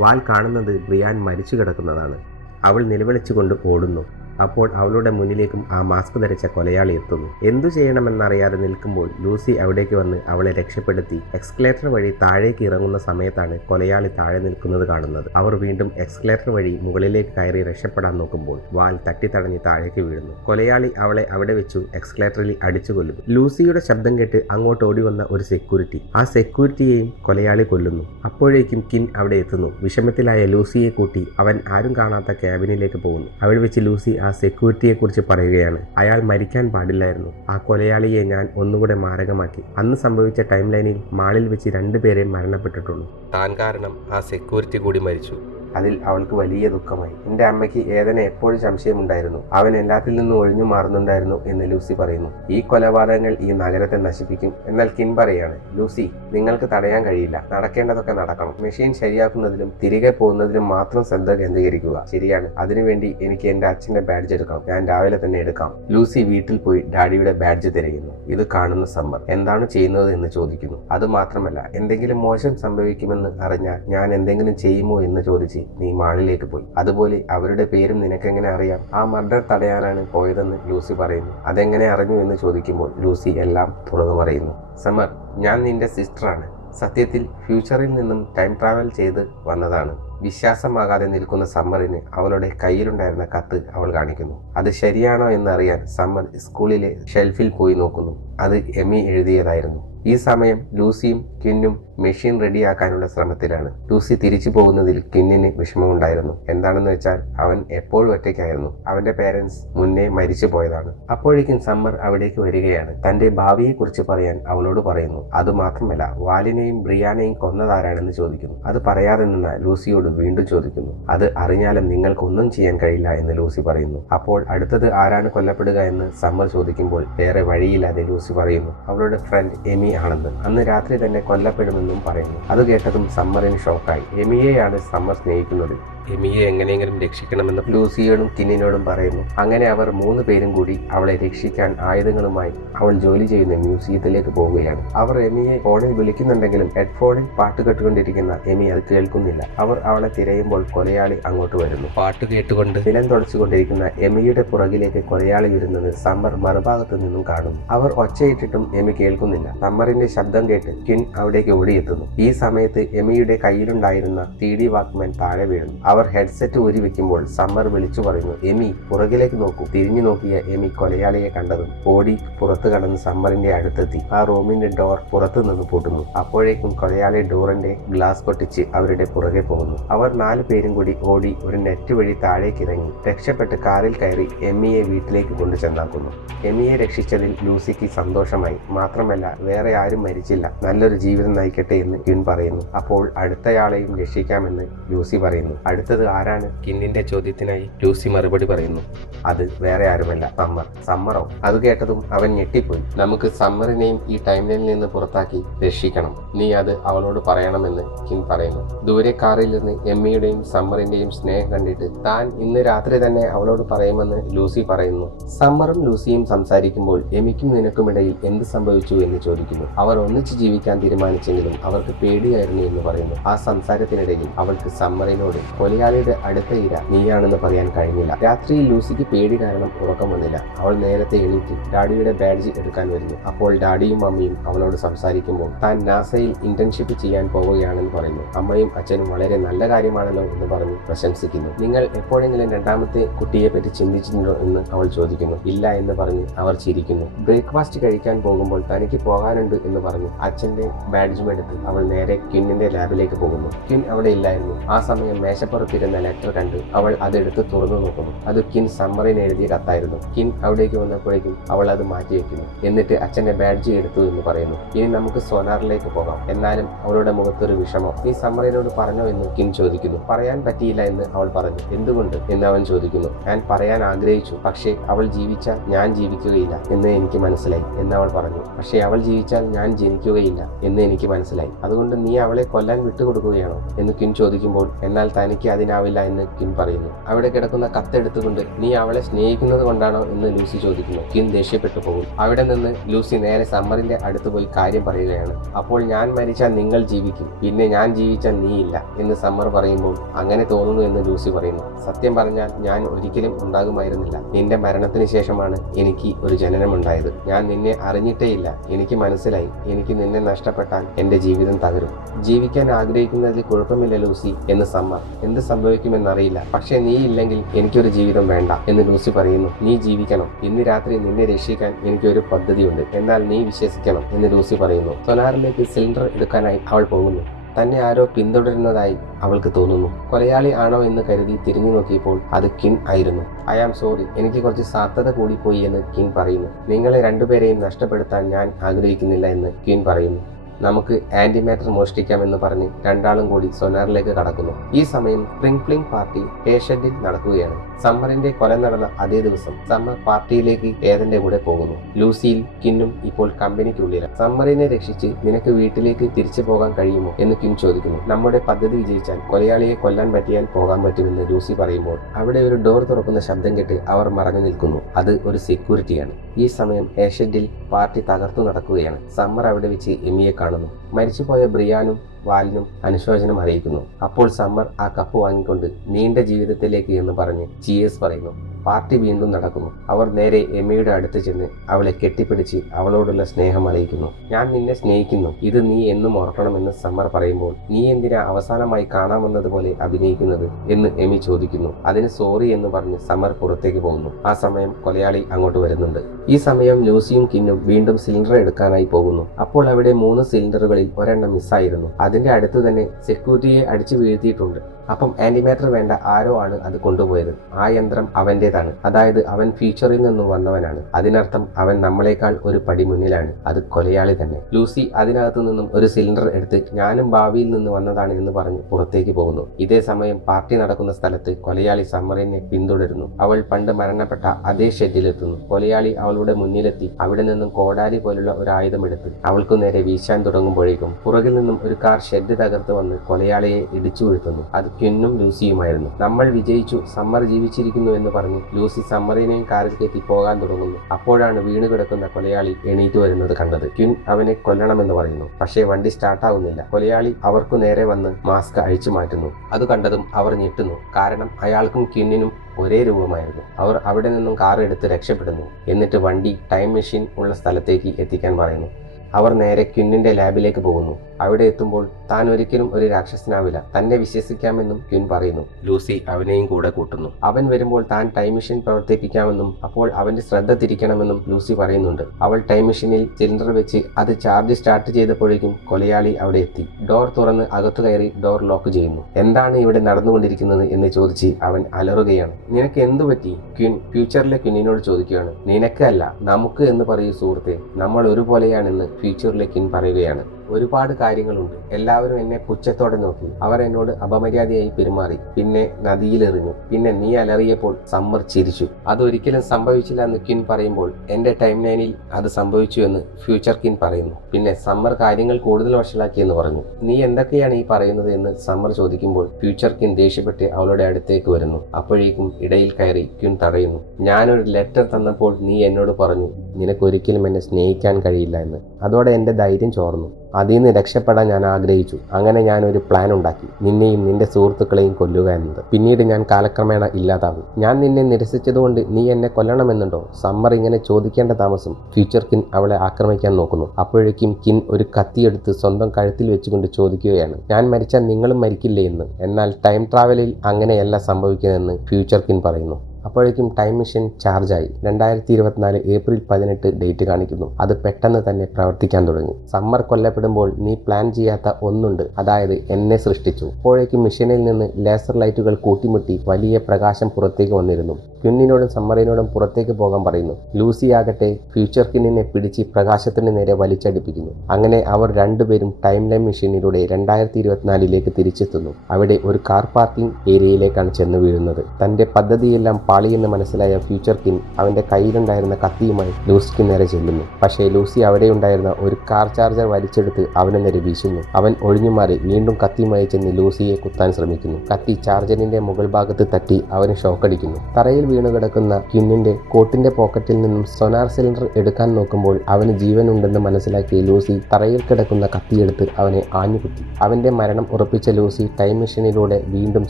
വാൽ കാണുന്നത് ബ്രിയാൻ മരിച്ചു കിടക്കുന്നതാണ് അവൾ നിലവിളിച്ചുകൊണ്ട് ഓടുന്നു. അപ്പോൾ അവളുടെ മുന്നിലേക്കും ആ മാസ്ക് ധരിച്ച കൊലയാളി എത്തുന്നു. എന്തു ചെയ്യണമെന്നറിയാതെ നിൽക്കുമ്പോൾ ലൂസി അവിടേക്ക് വന്ന് അവളെ രക്ഷപ്പെടുത്തി എക്സ്കലേറ്റർ വഴി താഴേക്ക് ഇറങ്ങുന്ന സമയത്താണ് കൊലയാളി താഴെ നിൽക്കുന്നത് കാണുന്നത്. അവർ വീണ്ടും എക്സ്കലേറ്റർ വഴി മുകളിലേക്ക് കയറി രക്ഷപ്പെടാൻ നോക്കുമ്പോൾ വാൽ തട്ടിത്തടഞ്ഞ് താഴേക്ക് വീഴുന്നു. കൊലയാളി അവളെ അവിടെ വെച്ചു എക്സ്കലേറ്ററിൽ അടിച്ചു കൊല്ലുന്നു. ലൂസിയുടെ ശബ്ദം കേട്ട് അങ്ങോട്ട് ഓടി വന്ന ഒരു സെക്യൂരിറ്റി. ആ സെക്യൂരിറ്റിയെയും കൊലയാളി കൊല്ലുന്നു. അപ്പോഴേക്കും കിൻ അവിടെ എത്തുന്നു. വിഷമത്തിലായ ലൂസിയെ കൂട്ടി അവൻ ആരും കാണാത്ത ക്യാബിനിലേക്ക് പോകുന്നു. അവിടെ വെച്ച് ലൂസി ആ സെക്യൂരിറ്റിയെ കുറിച്ച് പറയുകയാണ്. അയാൾ മരിക്കാൻ പാടില്ലായിരുന്നു. ആ കൊലയാളിയെ ഞാൻ ഒന്നുകൂടെ മാരകമാക്കി. അന്ന് സംഭവിച്ച ടൈം ലൈനിൽ മാളിൽ വെച്ച് രണ്ടുപേരെ മരണപ്പെട്ടിട്ടുള്ളൂ. താൻ കാരണം ആ സെക്യൂരിറ്റി കൂടി മരിച്ചു. അതിൽ അവൾക്ക് വലിയ ദുഃഖമായി. എന്റെ അമ്മയ്ക്ക് ഏതനെ എപ്പോഴും സംശയമുണ്ടായിരുന്നു. അവൻ എല്ലാത്തിൽ നിന്നും ഒഴിഞ്ഞു മാറുന്നുണ്ടായിരുന്നു എന്ന് ലൂസി പറയുന്നു. ഈ കൊലപാതകങ്ങൾ ഈ നഗരത്തെ നശിപ്പിക്കും. എന്നാൽ കിൻ പറയാണ് ലൂസി നിങ്ങൾക്ക് തടയാൻ കഴിയില്ല. നടക്കേണ്ടതൊക്കെ നടക്കണം. മെഷീൻ ശരിയാക്കുന്നതിലും തിരികെ പോകുന്നതിലും മാത്രം ശ്രദ്ധ കേന്ദ്രീകരിക്കുക. ശരിയാണ്. അതിനുവേണ്ടി എനിക്ക് എന്റെ അച്ഛന്റെ ബാഡ്ജ് എടുക്കാം. ഞാൻ രാവിലെ തന്നെ എടുക്കാം. ലൂസി വീട്ടിൽ പോയി ഡാഡിയുടെ ബാഡ്ജ് തിരയുന്നു. ഇത് കാണുന്ന സമ്മർ. എന്താണ് ചെയ്യുന്നത്? എന്ന് ചോദിക്കുന്നു. അത് മാത്രമല്ല എന്തെങ്കിലും മോശം സംഭവിക്കുമെന്ന് അറിഞ്ഞാൽ ഞാൻ എന്തെങ്കിലും ചെയ്യുമോ? എന്ന് ചോദിച്ച് നീ മാളിലേക്ക് പോയി. അതുപോലെ അവരുടെ പേരും നിനക്കെങ്ങനെ അറിയാം? ആ മർഡർ തടയാനാണ് പോയതെന്ന് ലൂസി പറയുന്നു. അതെങ്ങനെ അറിഞ്ഞു എന്ന് ചോദിക്കുമ്പോൾ ലൂസി എല്ലാം തുറന്നു പറയുന്നു. സമർ ഞാൻ നിന്റെ സിസ്റ്ററാണ്. സത്യത്തിൽ ഫ്യൂച്ചറിൽ നിന്നും ടൈം ട്രാവൽ ചെയ്ത് വന്നതാണ്. വിശ്വാസമാകാതെ നിൽക്കുന്ന സമ്മറിന് അവളുടെ കയ്യിലുണ്ടായിരുന്ന കത്ത് അവൾ കാണിക്കുന്നു. അത് ശരിയാണോ എന്നറിയാൻ സമ്മർ സ്കൂളിലെ ഷെൽഫിൽ പോയി നോക്കുന്നു. അത് എമി എഴുതിയതായിരുന്നു. ഈ സമയം ലൂസിയും കിന്നും മെഷീൻ റെഡിയാക്കാനുള്ള ശ്രമത്തിലാണ്. ലൂസി തിരിച്ചു പോകുന്നതിൽ കിന്നിന് വിഷമമുണ്ടായിരുന്നു. എന്താണെന്ന് വെച്ചാൽ അവൻ എപ്പോഴും ഒറ്റയ്ക്കായിരുന്നു. അവന്റെ പേരൻസ് മുന്നേ മരിച്ചു പോയതാണ്. അപ്പോഴേക്കും സമ്മർ അവിടേക്ക് വരികയാണ്. തന്റെ ഭാവിയെക്കുറിച്ച് പറയാൻ അവളോട് പറയുന്നു. അതുമാത്രമല്ല വാലിനെയും ബ്രിയാനെയും കൊന്നതാരാണെന്ന് ചോദിക്കുന്നു. അത് പറയാതെ നിന്ന ലൂസിയോട് വീണ്ടും ചോദിക്കുന്നു. അത് അറിഞ്ഞാലും നിങ്ങൾക്കൊന്നും ചെയ്യാൻ കഴിയില്ല എന്ന് ലൂസി പറയുന്നു. അപ്പോൾ അടുത്തത് ആരാണ് കൊല്ലപ്പെടുക എന്ന് സമ്മർ ചോദിക്കുമ്പോൾ വേറെ വഴിയില്ലാതെ ലൂസി പറയുന്നു. അവളുടെ ഫ്രണ്ട് എമി ആണെന്ന്. അന്ന് രാത്രി തന്നെ കൊല്ലപ്പെടുമെന്നും പറയുന്നു. അത് കേട്ടതും സമ്മറിന് ഷോക്കായി. എമിയെയാണ് സമ്മർ സ്നേഹിക്കുന്നത്. എമിയെ എങ്ങനെയെങ്കിലും രക്ഷിക്കണമെന്ന് ലൂസിയോടും കിന്നിനോടും പറയുന്നു. അങ്ങനെ അവർ മൂന്ന് പേരും കൂടി അവളെ രക്ഷിക്കാൻ ആയുധങ്ങളുമായി അവൾ ജോലി ചെയ്യുന്ന മ്യൂസിയത്തിലേക്ക് പോവുകയാണ്. അവർ എമിയെ ഫോണിൽ വിളിക്കുന്നുണ്ടെങ്കിലും ഹെഡ്ഫോണിൽ പാട്ട് കേട്ടുകൊണ്ടിരിക്കുന്ന എമി അത് കേൾക്കുന്നില്ല. അവർ അവളെ തിരയുമ്പോൾ കൊലയാളി അങ്ങോട്ട് വരുന്നു. പാട്ട് കേട്ടുകൊണ്ട് നിലം തുടച്ചുകൊണ്ടിരിക്കുന്ന എമിയുടെ പുറകിലേക്ക് കൊലയാളി വരുന്നത് സമ്മർ മറുഭാഗത്തു നിന്നും കാണുന്നു. അവർ ഒച്ചയിട്ടിട്ടും എമി കേൾക്കുന്നില്ല. സമ്മറിന്റെ ശബ്ദം കേട്ട് കിൻ അവിടേക്ക് ഓടിയെത്തുന്നു. ഈ സമയത്ത് എമിയുടെ കയ്യിലുണ്ടായിരുന്ന ടി ഡി വാക്മാൻ താഴെ വീഴുന്നു. അവർ ഹെഡ്സെറ്റ് ഊരി വെക്കുമ്പോൾ സമ്മർ വിളിച്ചു പറയുന്നു എമി പുറകിലേക്ക് നോക്കൂ. തിരിഞ്ഞു നോക്കിയ എമി കൊലയാളിയെ കണ്ടതും ഓടി പുറത്തു കടന്ന് സമ്മറിന്റെ അടുത്തെത്തി. ആ റൂമിന്റെ ഡോർ പുറത്തു നിന്ന് പൂട്ടുന്നു. അപ്പോഴേക്കും കൊലയാളി ഡോറിന്റെ ഗ്ലാസ് പൊട്ടിച്ച് അവരുടെ പുറകെ പോകുന്നു. അവർ നാല് പേരും കൂടി ഓടി ഒരു നെറ്റ് വഴി താഴേക്ക് ഇറങ്ങി. രക്ഷപ്പെട്ട് കാറിൽ കയറി എമ്മിയെ വീട്ടിലേക്ക് കൊണ്ടു ചെന്നാക്കുന്നു. എമ്മിയെ രക്ഷിച്ചതിൽ ലൂസിക്ക് സന്തോഷമായി. മാത്രമല്ല വേറെ ആരും മരിച്ചില്ല. നല്ലൊരു ജീവിതം നയിക്കട്ടെ എന്ന് ക്വിൻ പറയുന്നു. അപ്പോൾ അടുത്തയാളെയും രക്ഷിക്കാമെന്ന് ലൂസി പറയുന്നു. അടുത്തത് ആരാണ്? കിന്നിന്റെ ചോദ്യത്തിനായി ലൂസി മറുപടി പറയുന്നു. അത് വേറെ ആരുമല്ല സമ്മർ. സമ്മറോ? അത് കേട്ടതും അവൻ ഞെട്ടിപ്പോയി. നമുക്ക് സമ്മറിനെയും ഈ ടൈമിൽ നിന്ന് പുറത്താക്കി രക്ഷിക്കണം. നീ അത് അവളോട് പറയണമെന്ന് കിൻ പറയുന്നു. ദൂരെ കാറിൽ നിന്ന് എമ്മിയുടെയും സമ്മറിന്റെയും സ്നേഹം കണ്ടിട്ട് താൻ ഇന്ന് രാത്രി തന്നെ അവളോട് പറയുമെന്ന് ലൂസി പറയുന്നു. സമ്മറും ലൂസിയും സംസാരിക്കുമ്പോൾ എമിക്കും നിനക്കുമിടയിൽ എന്ത് സംഭവിച്ചു എന്ന് ചോദിക്കുന്നു. അവർ ഒന്നിച്ച് ജീവിക്കാൻ തീരുമാനിച്ചെങ്കിലും അവർക്ക് പേടിയായിരുന്നു എന്ന് പറയുന്നു. ആ സംസാരത്തിനിടയിൽ അവൾക്ക് സമ്മറിനോട് കൊലയാളിയുടെ അടുത്ത ഇര നീയാണെന്ന് പറയാൻ കഴിഞ്ഞില്ല. രാത്രിയിൽ ലൂസിക്ക് പേടി കാരണം ഉറക്കം വന്നില്ല. അവൾ നേരത്തെ എണീറ്റ് ഡാഡിയുടെ ബാഡ്ജ് എടുക്കാൻ വരുന്നു. അപ്പോൾ ഡാഡിയും മമ്മിയും അവളോട് സംസാരിക്കുമ്പോൾ താൻ നാസയിൽ ഇന്റേൺഷിപ്പ് ചെയ്യാൻ പോവുകയാണെന്ന് പറയുന്നു. അമ്മയും അച്ഛനും വളരെ നല്ല കാര്യമാണല്ലോ എന്ന് പറഞ്ഞ് പ്രശംസിക്കുന്നു. നിങ്ങൾ എപ്പോഴെങ്കിലും രണ്ടാമത്തെ കുട്ടിയെ പറ്റി ചിന്തിച്ചിട്ടുണ്ടോ എന്ന് അവൾ ചോദിക്കുന്നു. ഇല്ല എന്ന് പറഞ്ഞ് അവർ ചിരിക്കുന്നു. ബ്രേക്ക്ഫാസ്റ്റ് കഴിക്കാൻ പോകുമ്പോൾ തനിക്ക് പോകാനുണ്ട് എന്ന് പറഞ്ഞ് അച്ഛന്റെ ബാഡ്ജും എടുത്ത് അവൾ നേരെ ക്വിന്നിന്റെ ലാബിലേക്ക് പോകുന്നു. ക്വിൻ അവിടെ ഇല്ലായിരുന്നു. ആ സമയം മേശപ്പുറത്തിരുന്ന ലെറ്റർ കണ്ട് അവൾ അതെടുത്ത് തുറന്നു നോക്കുന്നു. അത് കിൻ സമ്മറിന് എഴുതിയ കത്തായിരുന്നു. കിൻ അവിടേക്ക് വന്നപ്പോഴേക്കും അവൾ അത് മാറ്റി വെക്കുന്നു. എന്നിട്ട് അച്ഛന്റെ ബാഡ്ജ് എടുത്തു എന്ന് പറയുന്നു. ഇനി നമുക്ക് സോനാറിലേക്ക് പോകാം. എന്നാലും അവളുടെ മുഖത്തൊരു വിഷമം. നീ സമ്മറിനോട് പറഞ്ഞോ എന്ന് കിൻ ചോദിക്കുന്നു. പറയാൻ പറ്റിയില്ല എന്ന് അവൾ പറഞ്ഞു. എന്തുകൊണ്ട്? എന്ന് അവൻ ചോദിക്കുന്നു. ഞാൻ പറയാൻ ആഗ്രഹിച്ചു. പക്ഷേ അവൾ ജീവിച്ചാൽ ഞാൻ ജീവിക്കുകയില്ല എന്ന് എനിക്ക് മനസ്സിലായി എന്ന് അവൾ പറഞ്ഞു. പക്ഷേ അവൾ ജീവിച്ചാൽ ഞാൻ ജനിക്കുകയില്ല എന്ന് എനിക്ക് മനസ്സിലായി. അതുകൊണ്ട് നീ അവളെ കൊല്ലാൻ വിട്ടുകൊടുക്കുകയാണോ? എന്ന് കിൻ ചോദിക്കുമ്പോൾ എന്നാൽ തനിക്ക് അതിനാവില്ല എന്ന് കിൻ പറയുന്നു. അവിടെ കിടക്കുന്ന കത്തെടുത്തുകൊണ്ട് നീ അവളെ സ്നേഹിക്കുന്നത് കൊണ്ടാണോ എന്ന് ലൂസി ചോദിക്കുന്നു. കിൻ ദേഷ്യപ്പെട്ടു പോകും. അവിടെ നിന്ന് ലൂസി നേരെ സമ്മറിന്റെ അടുത്ത് പോയി കാര്യം പറയുകയാണ്. അപ്പോൾ ഞാൻ മരിച്ചാൽ നിങ്ങൾ ജീവിക്കും. പിന്നെ ഞാൻ ജീവിച്ചാൽ നീ ഇല്ല എന്ന് സമ്മർ പറയുമ്പോൾ അങ്ങനെ തോന്നുന്നു എന്ന് ലൂസി പറയുന്നു. സത്യം പറഞ്ഞാൽ ഞാൻ ഒരിക്കലും ഉണ്ടാകുമായിരുന്നില്ല. നിന്റെ മരണത്തിന് ശേഷമാണ് എനിക്ക് ഒരു ജനനമുണ്ടായത്. ഞാൻ നിന്നെ അറിഞ്ഞിട്ടേയില്ല. എനിക്ക് മനസ്സിലായി. എനിക്ക് നിന്നെ നഷ്ടപ്പെട്ടാൽ എന്റെ ജീവിതം തകരും. ജീവിക്കാൻ ആഗ്രഹിക്കുന്നതിൽ കുഴപ്പമില്ല ലൂസി എന്ന് സമ്മർ. എന്ത് സംഭവിക്കുമെന്നറിയില്ല. പക്ഷെ നീ ഇല്ലെങ്കിൽ എനിക്കൊരു ജീവിതം വേണ്ട എന്ന് ലൂസി പറയുന്നു. നീ ജീവിക്കണം. ഇന്ന് രാത്രി നിന്നെ രക്ഷിക്കാൻ എനിക്കൊരു പദ്ധതിയുണ്ട്. എന്നാൽ നീ വിശ്വസിക്കണം എന്ന് ലൂസി പറയുന്നു. സൊനാറിലേക്ക് സിലിണ്ടർ എടുക്കാനായി അവൾ പോകുന്നു. തന്നെ ആരോ പിന്തുടരുന്നതായി അവൾക്ക് തോന്നുന്നു. കൊലയാളി ആണോ എന്ന് കരുതി തിരിഞ്ഞു നോക്കിയപ്പോൾ അത് കിൻ ആയിരുന്നു. I am sorry. എനിക്ക് കുറച്ച് സാധ്യത കൂടിപ്പോയി എന്ന് കിൻ പറയുന്നു. നിങ്ങളെ രണ്ടുപേരെയും നഷ്ടപ്പെടുത്താൻ ഞാൻ ആഗ്രഹിക്കുന്നില്ല എന്ന് കിൻ പറയുന്നു. നമുക്ക് ആന്റിമാറ്റർ മോഷ്ടിക്കാമെന്ന് പറഞ്ഞ് രണ്ടാളും കൂടി സൊനാറിലേക്ക് കടക്കുന്നു. ഈ സമയം സ്പ്രിംഗ്ലിംഗ് പാർട്ടി പേഷ്യന്റിൽ നടക്കുകയാണ്. സമ്മറിന്റെ കൊല നടന്ന അതേ ദിവസം സമ്മർ പാർട്ടിയിലേക്ക് ഏതന്റെ കൂടെ പോകുന്നു. ലൂസിയിൽ കിന്നും ഇപ്പോൾ കമ്പനിക്കുള്ളിലാണ് സമ്മറിനെ രക്ഷിച്ച് നിനക്ക് വീട്ടിലേക്ക് തിരിച്ചു പോകാൻ കഴിയുമോ എന്ന് കിം ചോദിക്കുന്നു. നമ്മുടെ പദ്ധതി വിജയിച്ചാൽ കൊലയാളിയെ കൊല്ലാൻ പറ്റിയാൽ പോകാൻ പറ്റുമെന്ന് ലൂസി പറയുമ്പോൾ അവിടെ ഒരു ഡോർ തുറക്കുന്ന ശബ്ദം കേട്ട് അവർ മറഞ്ഞു നിൽക്കുന്നു. അത് ഒരു സെക്യൂരിറ്റിയാണ് ഈ സമയം ഏഷ്യന്റിൽ പാർട്ടി തകർത്തു നടക്കുകയാണ്. സമ്മർ അവിടെ വെച്ച് എമിയെ കാണുന്നു. മരിച്ചുപോയ ബ്രിയാനും വാലിനും അനുശോചനം അറിയിക്കുന്നു. അപ്പോൾ സമ്മർ ആ കപ്പ് വാങ്ങിക്കൊണ്ട് നീണ്ട ജീവിതത്തിലേക്ക് എന്ന് പറഞ്ഞ് ചിയേഴ്സ് പറയുന്നു. പാർട്ടി വീണ്ടും നടക്കുന്നു. അവർ നേരെ എമ്മയുടെ അടുത്ത് ചെന്ന് അവളെ കെട്ടിപ്പിടിച്ച് അവളോടുള്ള സ്നേഹം അറിയിക്കുന്നു. ഞാൻ നിന്നെ സ്നേഹിക്കുന്നു. ഇത് നീ എന്നും ഓർക്കണമെന്ന് സമ്മർ പറയുമ്പോൾ നീ എന്തിനാ അവസാനമായി കാണാമെന്നതുപോലെ അഭിനയിക്കുന്നത് എന്ന് എമി ചോദിക്കുന്നു. അതിന് സോറി എന്ന് പറഞ്ഞ് സമ്മർ പുറത്തേക്ക് പോകുന്നു. ആ സമയം കൊലയാളി അങ്ങോട്ട് വരുന്നുണ്ട്. ഈ സമയം ലൂസിയും കിന്നും വീണ്ടും സിലിണ്ടർ എടുക്കാനായി പോകുന്നു. അപ്പോൾ അവിടെ മൂന്ന് സിലിണ്ടറുകളിൽ ഒരെണ്ണം മിസ്സായിരുന്നു. അതിന്റെ അടുത്ത് തന്നെ സെക്യൂരിറ്റിയെ അടിച്ചു വീഴ്ത്തിയിട്ടുണ്ട്. അപ്പം ആന്റിമാറ്റർ വേണ്ട ആരോ ആണ് അത് കൊണ്ടുപോയത്. ആ യന്ത്രം അവന്റേതാണ്. അതായത് അവൻ ഫ്യൂച്ചറിൽ നിന്നും വന്നവനാണ്. അതിനർത്ഥം അവൻ നമ്മളെക്കാൾ ഒരു പടി മുന്നിലാണ്. അത് കൊലയാളി തന്നെ. ലൂസി അതിനകത്തു നിന്നും ഒരു സിലിണ്ടർ എടുത്ത് ഞാനും ഭാവിയിൽ നിന്ന് വന്നതാണ് എന്ന് പറഞ്ഞ് പുറത്തേക്ക് പോകുന്നു. ഇതേ സമയം പാർട്ടി നടക്കുന്ന സ്ഥലത്ത് കൊലയാളി സമ്മറിനെ പിന്തുടരുന്നു. അവൾ പണ്ട് മരണപ്പെട്ട അതേ ഷെഡിലെത്തുന്നു കൊലയാളി അവളുടെ മുന്നിലെത്തി അവിടെ നിന്നും കോടാലി പോലുള്ള ഒരു ആയുധം എടുത്ത് അവൾക്കു നേരെ വീശാൻ തുടങ്ങുമ്പോഴേക്കും പുറകിൽ നിന്നും ഒരു കാർ ഷെഡ് തകർത്ത് വന്ന് കൊലയാളിയെ ഇടിച്ചു വീഴ്ത്തുന്നു. അത് ക്വിന്നും ലൂസിയുമായിരുന്നു. നമ്മൾ വിജയിച്ചു സമ്മർ ജീവിച്ചിരിക്കുന്നു എന്ന് പറഞ്ഞ് ലൂസി സമ്മറിനെയും കാറിൽ കയറ്റി പോകാൻ തുടങ്ങുന്നു. അപ്പോഴാണ് വീണ് കിടക്കുന്ന കൊലയാളി എണീറ്റ് വരുന്നത് കണ്ടത്. ക്വിൻ അവനെ കൊല്ലണമെന്ന് പറയുന്നു. പക്ഷേ വണ്ടി സ്റ്റാർട്ടാവുന്നില്ല. കൊലയാളി അവർക്കു നേരെ വന്ന് മാസ്ക് അഴിച്ചു മാറ്റുന്നു. അത് കണ്ടതും അവർ ഞെട്ടുന്നു. കാരണം അയാൾക്കും ക്വിന്നിനും ഒരേ രൂപമായിരുന്നു. അവർ അവിടെ നിന്നും കാർ എടുത്ത് രക്ഷപ്പെടുന്നു. എന്നിട്ട് വണ്ടി ടൈം മെഷീൻ ഉള്ള സ്ഥലത്തേക്ക് എത്തിക്കാൻ പറയുന്നു. അവർ നേരെ ക്വിന്നിന്റെ ലാബിലേക്ക് പോകുന്നു. അവിടെ എത്തുമ്പോൾ താൻ ഒരിക്കലും ഒരു രാക്ഷസനാവില്ല. തന്നെ വിശ്വസിക്കാമെന്നും ക്വിൻ പറയുന്നു. ലൂസി അവനെയും കൂടെ കൂട്ടുന്നു. അവൻ വരുമ്പോൾ താൻ ടൈം മെഷീൻ പ്രവർത്തിപ്പിക്കാമെന്നും അപ്പോൾ അവന്റെ ശ്രദ്ധ തിരിക്കണമെന്നും ലൂസി പറയുന്നുണ്ട്. അവൾ ടൈം മെഷീനിൽ സിലിണ്ടർ വെച്ച് അത് ചാർജ് സ്റ്റാർട്ട് ചെയ്തപ്പോഴേക്കും കൊലയാളി അവിടെ എത്തി. ഡോർ തുറന്ന് അകത്തു കയറി ഡോർ ലോക്ക് ചെയ്യുന്നു. എന്താണ് ഇവിടെ നടന്നുകൊണ്ടിരിക്കുന്നത് എന്ന് ചോദിച്ച് അവൻ അലറുകയാണ്. നിനക്ക് എന്തു പറ്റി? ക്വിൻ ഫ്യൂച്ചറിലെ ക്വിനിനോട് ചോദിക്കുകയാണ്. നിനക്കല്ല നമുക്ക് എന്ന് പറയൂ സുഹൃത്തെ. നമ്മൾ ഒരുപോലെയാണെന്ന് ഫ്യൂച്ചറിലെ ക്വിൻ പറയുകയാണ്. ഒരുപാട് കാര്യങ്ങളുണ്ട്. എല്ലാവരും എന്നെ പുച്ഛത്തോടെ നോക്കി. അവർ എന്നോട് അപമര്യാദയായി പെരുമാറി. പിന്നെ നദിയിലെറിഞ്ഞു പിന്നെ നീ അലറിയപ്പോൾ സമ്മർ ചിരിച്ചു. അതൊരിക്കലും സംഭവിച്ചില്ല എന്ന് കിൻ പറയുമ്പോൾ എന്റെ ടൈം ലൈനിൽ അത് സംഭവിച്ചു എന്ന് ഫ്യൂച്ചർ കിൻ പറയുന്നു. പിന്നെ സമ്മർ കാര്യങ്ങൾ കൂടുതൽ വഷളാക്കി എന്ന് പറഞ്ഞു. നീ എന്തൊക്കെയാണ് ഈ പറയുന്നത് എന്ന് സമ്മർ ചോദിക്കുമ്പോൾ ഫ്യൂച്ചർ കിൻ ദേഷ്യപ്പെട്ട് അവളുടെ അടുത്തേക്ക് വരുന്നു. അപ്പോഴേക്കും ഇടയിൽ കയറി കിൻ തടയുന്നു. ഞാനൊരു ലെറ്റർ തന്നപ്പോൾ നീ എന്നോട് പറഞ്ഞു നിനക്കൊരിക്കലും എന്നെ സ്നേഹിക്കാൻ കഴിയില്ല എന്ന്. അതോടെ എന്റെ ധൈര്യം ചോർന്നു. അതിൽ നിന്ന് രക്ഷപ്പെടാൻ ഞാൻ ആഗ്രഹിച്ചു. അങ്ങനെ ഞാൻ ഒരു പ്ലാൻ ഉണ്ടാക്കി. നിന്നെയും നിന്റെ സുഹൃത്തുക്കളെയും കൊല്ലുക എന്നത്. പിന്നീട് ഞാൻ കാലക്രമേണ ഇല്ലാതാകും ഞാൻ നിന്നെ നിരസിച്ചതുകൊണ്ട് നീ എന്നെ കൊല്ലണമെന്നുണ്ടോ? സമ്മർ ഇങ്ങനെ ചോദിക്കേണ്ട താമസം ഫ്യൂച്ചർ കിൻ അവളെ ആക്രമിക്കാൻ നോക്കുന്നു. അപ്പോഴേക്കും കിൻ ഒരു കത്തിയെടുത്ത് സ്വന്തം കഴുത്തിൽ വെച്ചുകൊണ്ട് ചോദിക്കുകയാണ്. ഞാൻ മരിച്ചാൽ നിങ്ങളും മരിക്കില്ലേ എന്ന്. എന്നാൽ ടൈം ട്രാവലിൽ അങ്ങനെയല്ല സംഭവിക്കുന്നതെന്ന് ഫ്യൂച്ചർ കിൻ പറയുന്നു. അപ്പോഴേക്കും ടൈം മെഷീൻ ചാർജായി. രണ്ടായിരത്തി ഇരുപത്തിനാല് ഏപ്രിൽ പതിനെട്ട് ഡേറ്റ് കാണിക്കുന്നു. അത് പെട്ടെന്ന് തന്നെ പ്രവർത്തിക്കാൻ തുടങ്ങി. സമ്മർ കൊല്ലപ്പെടുമ്പോൾ നീ പ്ലാൻ ചെയ്യാത്ത ഒന്നുണ്ട്. അതായത് എന്നെ സൃഷ്ടിച്ചു. അപ്പോഴേക്കും മെഷീനിൽ നിന്ന് ലേസർ ലൈറ്റുകൾ കൂട്ടിമുട്ടി വലിയ പ്രകാശം പുറത്തേക്ക് വന്നിരുന്നു. ക്വിന്നിനോടും സമ്മറിനോടും പുറത്തേക്ക് പോകാൻ പറയുന്നു. ലൂസി ആകട്ടെ ഫ്യൂച്ചർ കിന്നിനെ പിടിച്ച് പ്രകാശത്തിന് നേരെ വലിച്ചടിപ്പിക്കുന്നു. അങ്ങനെ അവർ രണ്ടുപേരും ടൈം ലൈൻ മെഷീനിലൂടെ രണ്ടായിരത്തി ഇരുപത്തിനാലിലേക്ക് തിരിച്ചെത്തുന്നു. അവിടെ ഒരു കാർ പാർക്കിംഗ് ഏരിയയിലേക്കാണ് ചെന്ന് വീഴുന്നത്. തന്റെ പദ്ധതിയെല്ലാം പാളിയെന്ന് മനസ്സിലായ ഫ്യൂച്ചർ കിൻ അവന്റെ കയ്യിലുണ്ടായിരുന്ന കത്തിയുമായി ലൂസിക്ക് നേരെ ചെല്ലുന്നു. പക്ഷേ ലൂസി അവിടെ ഉണ്ടായിരുന്ന ഒരു കാർ ചാർജർ വലിച്ചെടുത്ത് അവനെ നേരെ വീശുന്നു. അവൻ ഒഴിഞ്ഞുമാറി വീണ്ടും കത്തിയുമായി ചെന്ന് ലൂസിയെ കുത്താൻ ശ്രമിക്കുന്നു. കത്തി ചാർജറിന്റെ മുകൾ ഭാഗത്ത് തട്ടി അവന് ഷോക്കടിക്കുന്നു തറയിൽ വീണു കിടക്കുന്ന കിന്നിന്റെ കോട്ടിന്റെ പോക്കറ്റിൽ നിന്നും സൊനാർ സിലിണ്ടർ എടുക്കാൻ നോക്കുമ്പോൾ അവന് ജീവനുണ്ടെന്ന് മനസ്സിലാക്കിയ ലൂസി തറയിൽ കിടക്കുന്ന കത്തിയെടുത്ത് അവനെ ആഞ്ഞുകുത്തി. അവന്റെ മരണം ഉറപ്പിച്ച ലൂസി ടൈം മെഷീനിലൂടെ വീണ്ടും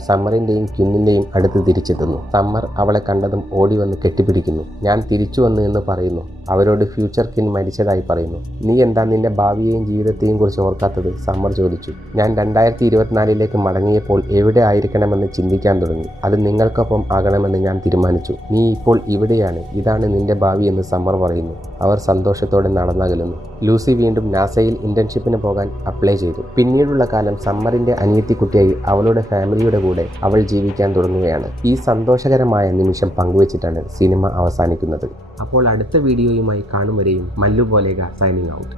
സമ്മറിന്റെയും കിന്നിന്റെയും അടുത്ത് തിരിച്ചെത്തുന്നു. സമ്മർ അവളെ കണ്ടതും ഓടി വന്ന് കെട്ടിപ്പിടിക്കുന്നു. ഞാൻ തിരിച്ചു വന്നു എന്ന് പറയുന്നു. അവരോട് ഫ്യൂച്ചർ കിൻ മരിച്ചതായി പറയുന്നു. നീ എന്താ നിന്റെ ഭാവിയെയും ജീവിതത്തെയും കുറിച്ച് ഓർക്കാത്തത്? സമ്മർ ചോദിച്ചു. ഞാൻ രണ്ടായിരത്തി ഇരുപത്തിനാലിലേക്ക് മടങ്ങിയപ്പോൾ എവിടെ ആയിരിക്കണമെന്ന് ചിന്തിക്കാൻ തുടങ്ങി. അത് നിങ്ങൾക്കൊപ്പം ആകണമെന്ന് ഞാൻ തീരുമാനിച്ചു. നീ ഇപ്പോൾ ഇവിടെയാണ്. ഇതാണ് നിന്റെ ഭാവി എന്ന് സമ്മർ പറയുന്നു. അവർ സന്തോഷത്തോടെ നടന്നകലുന്നു. ലൂസി വീണ്ടും നാസയിൽ ഇന്റേൺഷിപ്പിന് പോകാൻ അപ്ലൈ ചെയ്തു. പിന്നീടുള്ള കാലം സമ്മറിന്റെ അനിയത്തിക്കുട്ടിയായി അവളുടെ ഫാമിലിയുടെ കൂടെ അവൾ ജീവിക്കാൻ തുടങ്ങുകയാണ്. ഈ സന്തോഷകരമായ നിമിഷം പങ്കുവച്ചിട്ടാണ് സിനിമ അവസാനിക്കുന്നത്. അപ്പോൾ അടുത്ത വീഡിയോയുമായി കാണും വരെയും മല്ലു സൈനിങ് ഔട്ട്